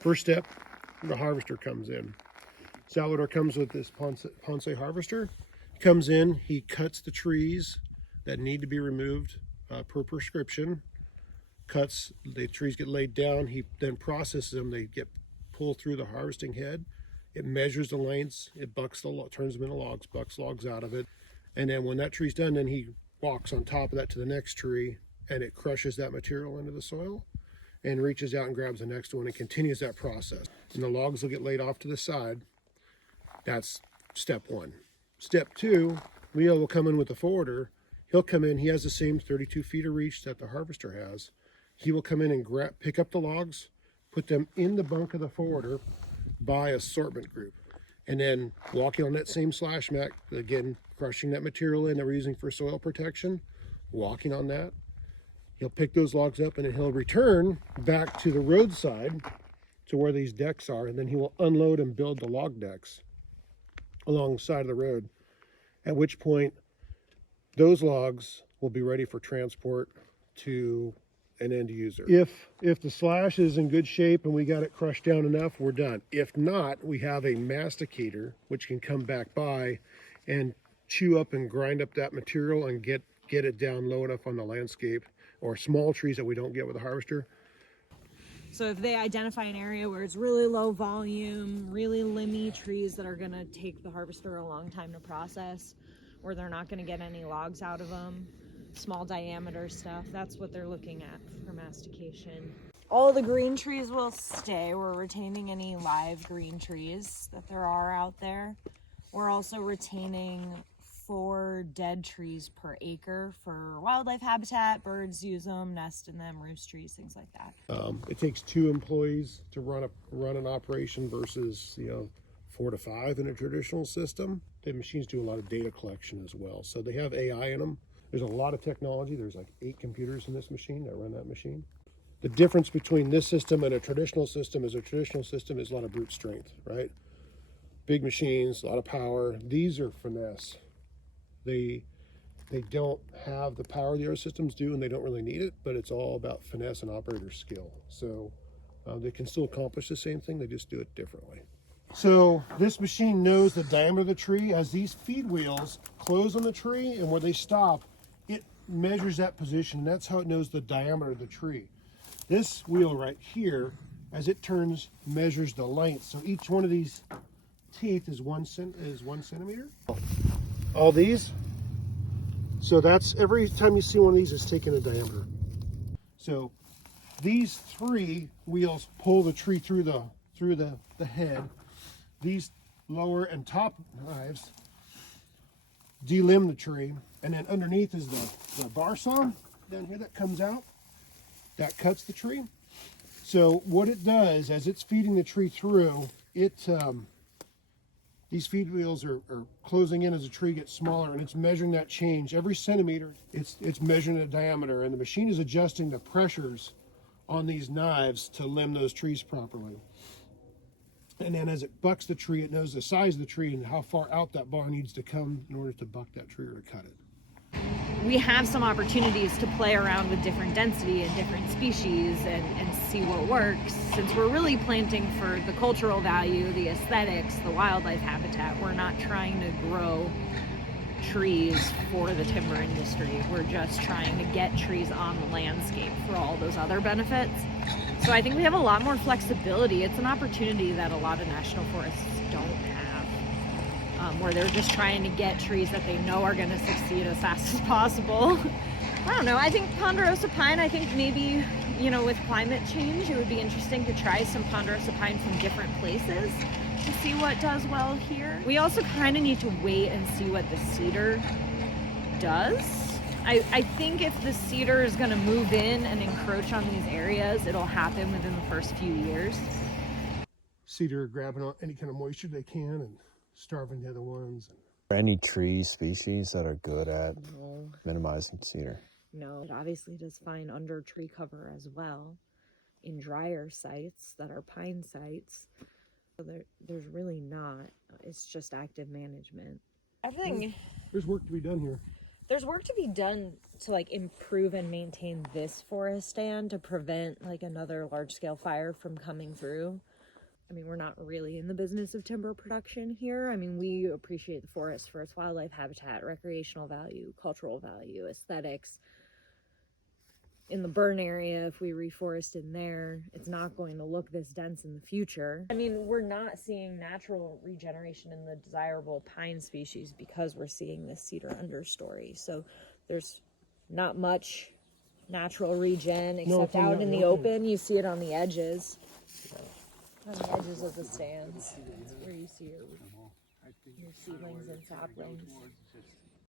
First step, the harvester comes in. Salvador comes with this Ponce harvester. He comes in, he cuts the trees that need to be removed per prescription. Cuts, the trees get laid down. He then processes them. They get pulled through the harvesting head. It measures the lengths. It turns them into logs, bucks logs out of it. And then when that tree's done, then he walks on top of that to the next tree, and it crushes that material into the soil and reaches out and grabs the next one and continues that process. And the logs will get laid off to the side. That's step one. Step two, Leo will come in with the forwarder. He'll come in, he has the same 32 feet of reach that the harvester has. He will come in and pick up the logs, put them in the bunk of the forwarder by assortment group. And then walking on that same slash mat, again, crushing that material in that we're using for soil protection, walking on that. He'll pick those logs up and then he'll return back to the roadside to where these decks are, and then he will unload and build the log decks along the side of the road, at which point those logs will be ready for transport to an end user. If the slash is in good shape and we got it crushed down enough, we're done. If not, we have a masticator which can come back by and chew up and grind up that material and get it down low enough on the landscape or small trees that we don't get with a harvester. So if they identify an area where it's really low volume, really limby trees that are going to take the harvester a long time to process, or they're not going to get any logs out of them, small diameter stuff, that's what they're looking at for mastication. All the green trees will stay. We're retaining any live green trees that there are out there. We're also retaining 4 dead trees per acre for wildlife habitat. Birds use them, nest in them, roost trees, things like that. It takes 2 employees to run an operation versus 4 to 5 in a traditional system. The machines do a lot of data collection as well, so they have AI in them. There's a lot of technology. There's like 8 computers in this machine that run that machine. The difference between this system and a traditional system is a lot of brute strength, right? Big machines, a lot of power. These are finesse. They don't have the power the other systems do, and they don't really need it, but it's all about finesse and operator skill. So they can still accomplish the same thing, they just do it differently. So this machine knows the diameter of the tree. As these feed wheels close on the tree and where they stop, it measures that position, and that's how it knows the diameter of the tree. This wheel right here, as it turns, measures the length. So each one of these teeth is 1 centimeter. All these, so that's every time you see one of these, it's taking a diameter. So these 3 wheels pull the tree through the head. These lower and top knives delimb the tree, and then underneath is the bar saw down here that comes out, that cuts the tree. So what it does as it's feeding the tree through, these feed wheels are closing in as the tree gets smaller, and it's measuring that change every centimeter. It's measuring the diameter, and the machine is adjusting the pressures on these knives to limb those trees properly. And then as it bucks the tree, it knows the size of the tree and how far out that bar needs to come in order to buck that tree or to cut it. We have some opportunities to play around with different density and different species and see what works. Since we're really planting for the cultural value, the aesthetics, the wildlife habitat, we're not trying to grow trees for the timber industry. We're just trying to get trees on the landscape for all those other benefits. So I think we have a lot more flexibility. It's an opportunity that a lot of national forests don't have, where they're just trying to get trees that they know are going to succeed as fast as possible. I don't know. I think ponderosa pine, I think maybe, with climate change, it would be interesting to try some ponderosa pine from different places to see what does well here. We also kind of need to wait and see what the cedar does. I think if the cedar is going to move in and encroach on these areas, it'll happen within the first few years. Cedar are grabbing any kind of moisture they can and starving the other ones. Are there any tree species that are good at minimizing cedar? No, it obviously does fine under tree cover as well in drier sites that are pine sites. So there's really not. It's just active management. I think there's work to be done here. there's work to be done to like improve and maintain this forest stand to prevent like another large scale fire from coming through. I mean, we're not really in the business of timber production here. I mean, we appreciate the forest for its wildlife habitat, recreational value, cultural value, aesthetics. In the burn area, if we reforest in there, it's not going to look this dense in the future. I mean, we're not seeing natural regeneration in the desirable pine species because we're seeing this cedar understory. So there's not much natural regen except out in the open. You see it on the edges. On the edges of the stands. That's where you see your seedlings and saplings.